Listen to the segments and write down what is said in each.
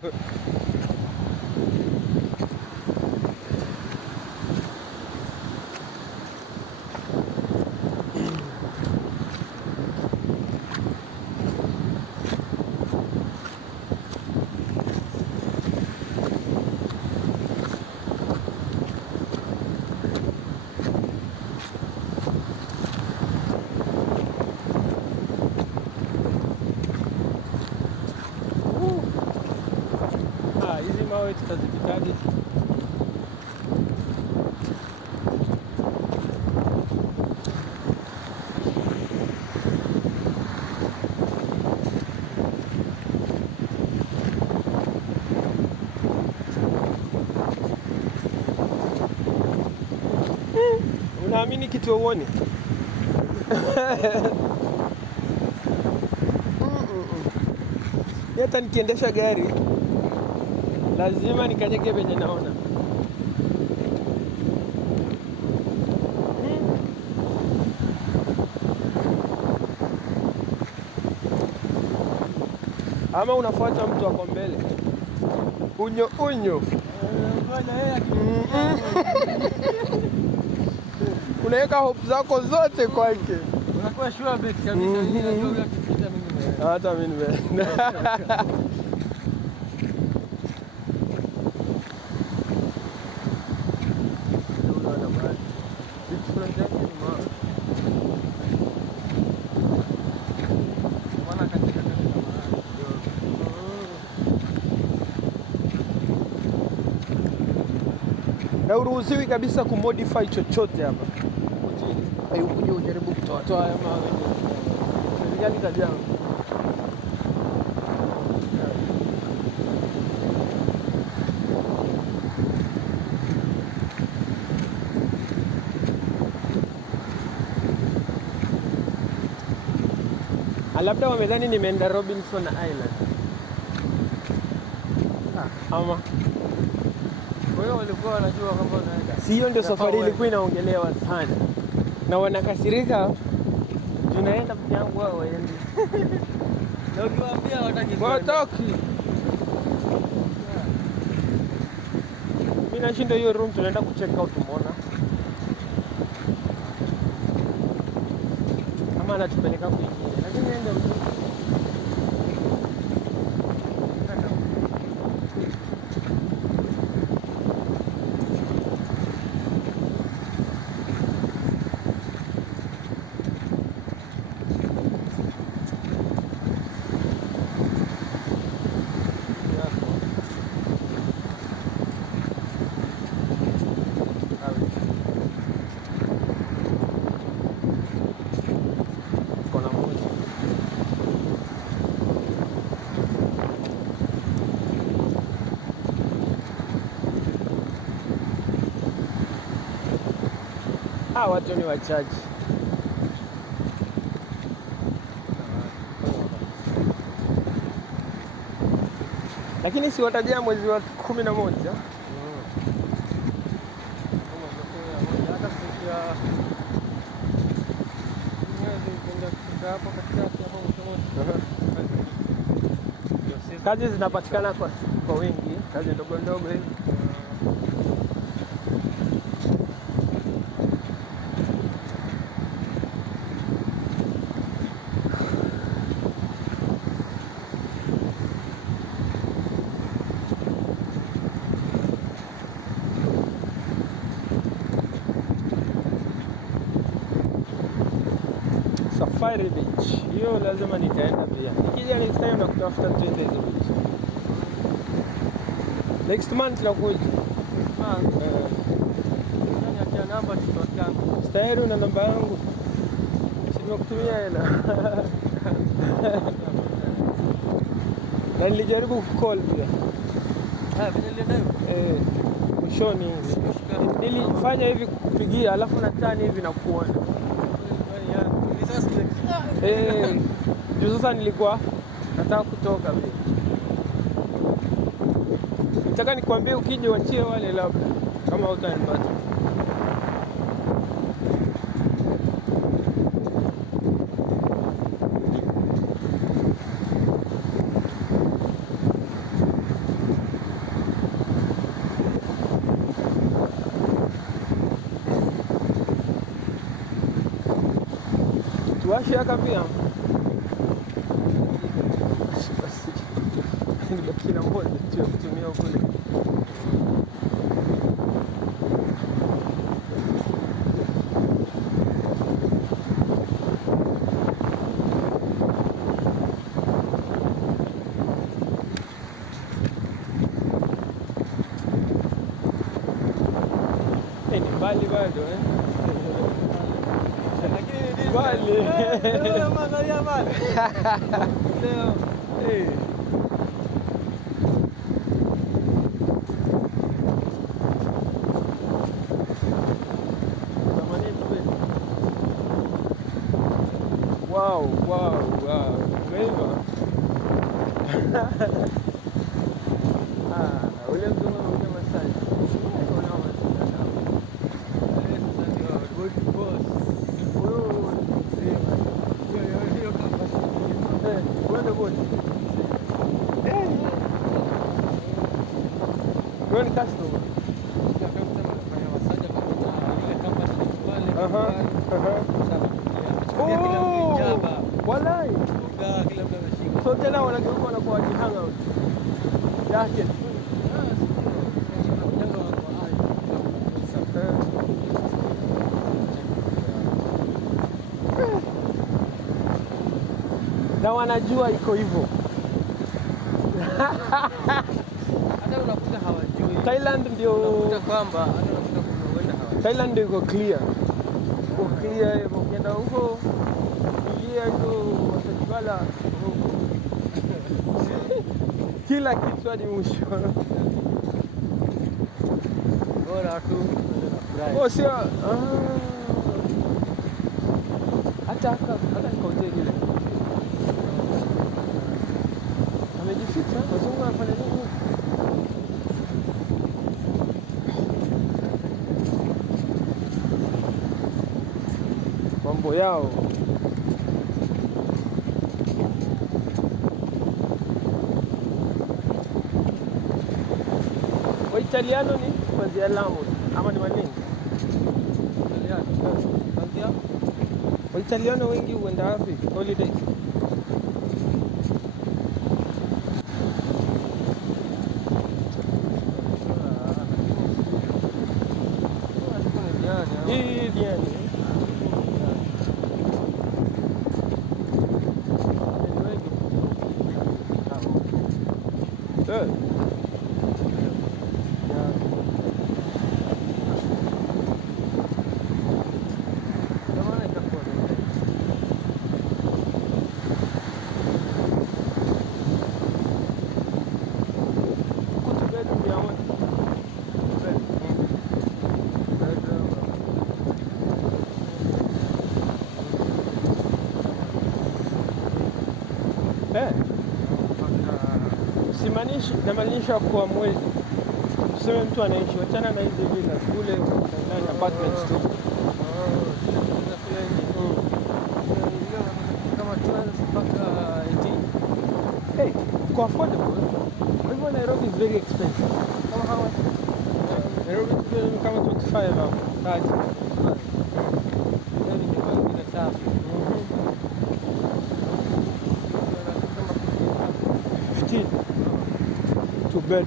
Hizi mawe tutazipitaje? Unaamini kitu uone? Hata nikiendesha gari lazima nikanyage venye naona. Ama unafuata mtu wako mbele unyo unyo, unaweka hope zako zote kwake. Unakuwa sure bet kabisa. Hata mimi nimeenda. Na uruhusiwi kabisa kumodify chochote hapa. Ukuje ujaribu kutoa haya mawe. Yaani kazi yangu. Labda wamedhani nimeenda Robinson Island. Ama kwa hiyo walikuwa wanajua kwamba unaenda. Si hiyo ndio safari ilikuwa inaongelewa sana. Na wanakasirika tunaenda peke yangu wao waende. Na ukiwaambia wataki. Wataki. Mimi nashinda hiyo room tunaenda kucheck out umeona. Kama anatupeleka kwingine. Lakini nenda watu ni wachache. Lakini si watajia mwezi wa 11. Kazi zinapatikana kwa wingi, kazi ndogo ndogo hivi. Safari Beach. Hiyo lazima nitaenda pia. Nikija next time na kutafuta twende hizo beach. Next month nakuja. Nani acha namba tutakaa. Stahili una namba yangu. Sio kutumia hela. Na nilijaribu kucall pia. Mwishoni nilifanya hivi kupigia alafu natani hivi na kuona. Juu sasa nilikuwa nataka kutoka vile. Nataka nikwambie ukija uachie wale labda kama utanipata. Tuwashiaka pia nibaki na moja tu ya kutumia kule. Ni mbali bado mbali. Leo maangalia mbali. Leo wow. Ule mzungu ule masaji. Good boss. Uende bodi. Wewe ni customer. Walai. So tena wanageuka wanakuwa wakihanga yake. Na wanajua iko hivyo. Hata unakuta hawajui. Thailand ndio unakuta kwamba hata unakuta kuenda hawajui. Thailand ndio iko clear. Iko clear ukienda huko ingia hizo watajibala kila kitu hadi mwisho. Bora tu sio hata kwa hoteli ile amejificha wazungu wanafanya nini? Mambo yao. Waitaliano ni kuanzia Lamu ama ni Malindi? Waitaliano wengi huenda wapi holidays? Diani. Simanishi namaanisha kwa mwezi. Tuseme mtu anaishi wachana na hizi villa kule na apartments tu. Kama 12 mpaka 18. Kwa affordable. Kwa hivyo Nairobi is very expensive. Kama how much? Nairobi is kama 25 hapo. 30. Yaani ni kwa kila saa. 15 to bed.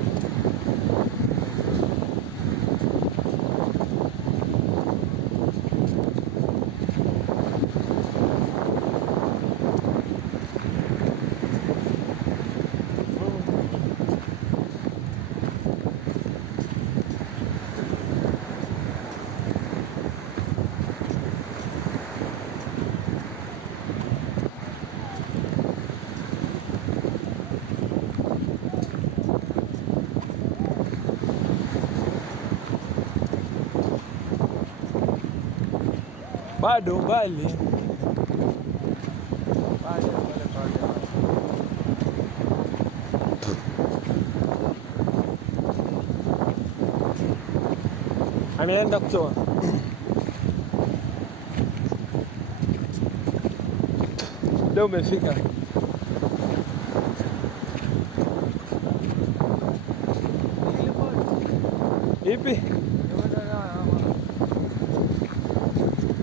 Bado mbali. Ameenda kutoa. Leo umefika. Ipi?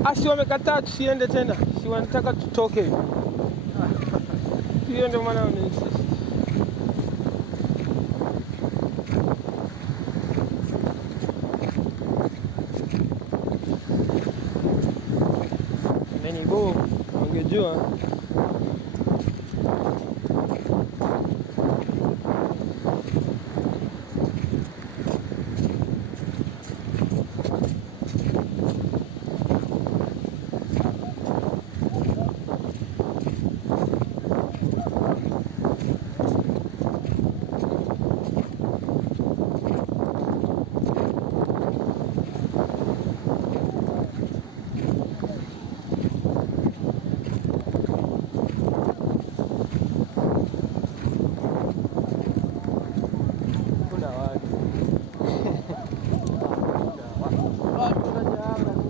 Asi wamekataa tusiende tena. Si wanataka tutoke hivi. Hiyo ndio maana wana insist. Menigo ungejua watu wanajaanga